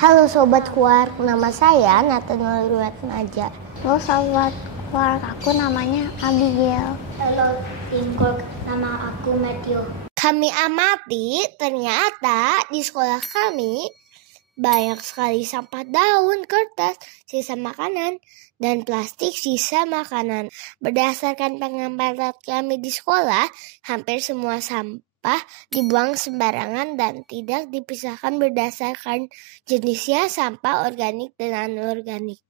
Halo Sobat Kuark, nama saya Nathaniel Ruatnaja. Halo Sobat Kuark, aku namanya Abigail. Halo Tim Kuark, nama aku Matthew. Kami amati ternyata di sekolah kami banyak sekali sampah daun, kertas, sisa makanan, dan plastik sisa makanan. Berdasarkan pengamatan kami di sekolah, hampir semua sampah dibuang sembarangan dan tidak dipisahkan berdasarkan jenisnya, sampah organik dan anorganik.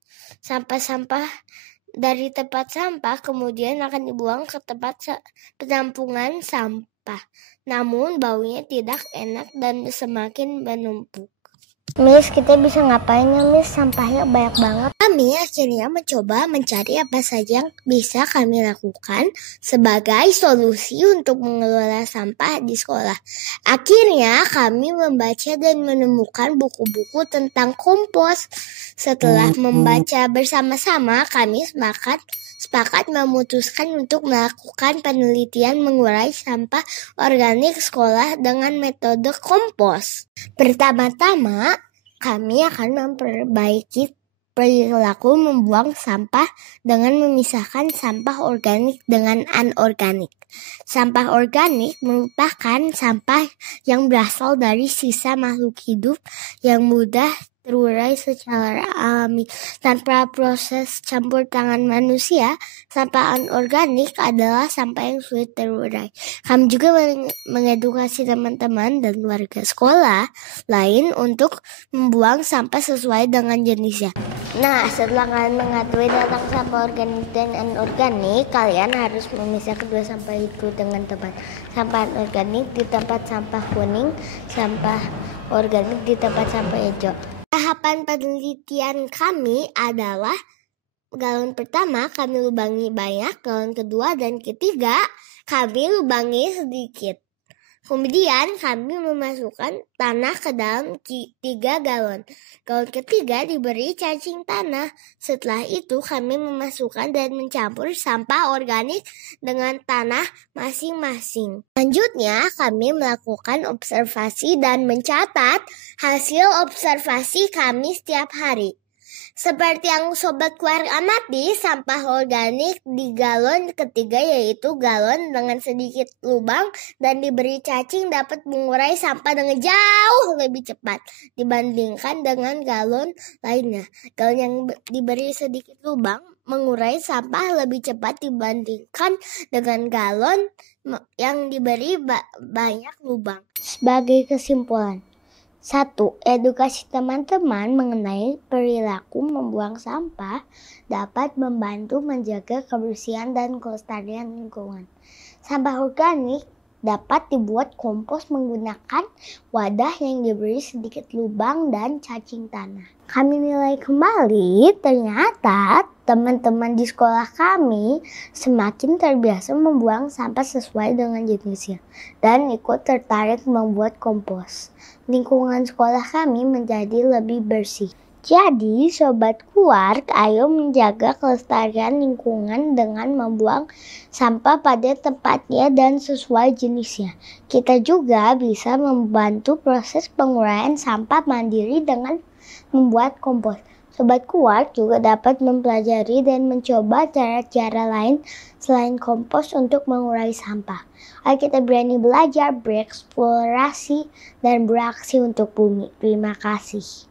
Sampah-sampah dari tempat sampah kemudian akan dibuang ke tempat penampungan sampah. Namun baunya tidak enak dan semakin menumpuk. Miss, kita bisa ngapain ya Miss? Sampahnya banyak banget. Kami akhirnya mencoba mencari apa saja yang bisa kami lakukan sebagai solusi untuk mengelola sampah di sekolah. Akhirnya kami membaca dan menemukan buku-buku tentang kompos. Setelah membaca bersama-sama, kami sepakat memutuskan untuk melakukan penelitian mengurai sampah organik sekolah dengan metode kompos. Pertama-tama, kami akan memperbaiki perilaku membuang sampah dengan memisahkan sampah organik dengan anorganik. Sampah organik merupakan sampah yang berasal dari sisa makhluk hidup yang mudah terurai secara alami tanpa proses campur tangan manusia. Sampah anorganik adalah sampah yang sulit terurai. Kami juga mengedukasi teman-teman dan warga sekolah lain untuk membuang sampah sesuai dengan jenisnya. Nah, setelah kalian mengetahui tentang sampah organik dan anorganik, kalian harus memisah kedua sampah itu dengan tepat. Sampah anorganik di tempat sampah kuning, sampah organik di tempat sampah hijau. Tahapan penelitian kami adalah galon pertama kami lubangi banyak, galon kedua dan ketiga kami lubangi sedikit. Kemudian kami memasukkan tanah ke dalam 3 galon. Galon ketiga diberi cacing tanah. Setelah itu kami memasukkan dan mencampur sampah organik dengan tanah masing-masing. Selanjutnya kami melakukan observasi dan mencatat hasil observasi kami setiap hari. Seperti yang Sobat Kuark amati, sampah organik di galon ketiga yaitu galon dengan sedikit lubang dan diberi cacing dapat mengurai sampah dengan jauh lebih cepat dibandingkan dengan galon lainnya. Galon yang diberi sedikit lubang mengurai sampah lebih cepat dibandingkan dengan galon yang diberi banyak lubang. Sebagai kesimpulan, 1. Edukasi teman-teman mengenai perilaku membuang sampah dapat membantu menjaga kebersihan dan kelestarian lingkungan. Sampah organik dapat dibuat kompos menggunakan wadah yang diberi sedikit lubang dan cacing tanah. Kami nilai kembali ternyata teman-teman di sekolah kami semakin terbiasa membuang sampah sesuai dengan jenisnya dan ikut tertarik membuat kompos. Lingkungan sekolah kami menjadi lebih bersih. Jadi, Sobat Kuark, ayo menjaga kelestarian lingkungan dengan membuang sampah pada tempatnya dan sesuai jenisnya. Kita juga bisa membantu proses penguraian sampah mandiri dengan membuat kompos. Sobat Kuark juga dapat mempelajari dan mencoba cara-cara lain selain kompos untuk mengurai sampah. Ayo kita berani belajar, bereksplorasi, dan beraksi untuk bumi. Terima kasih.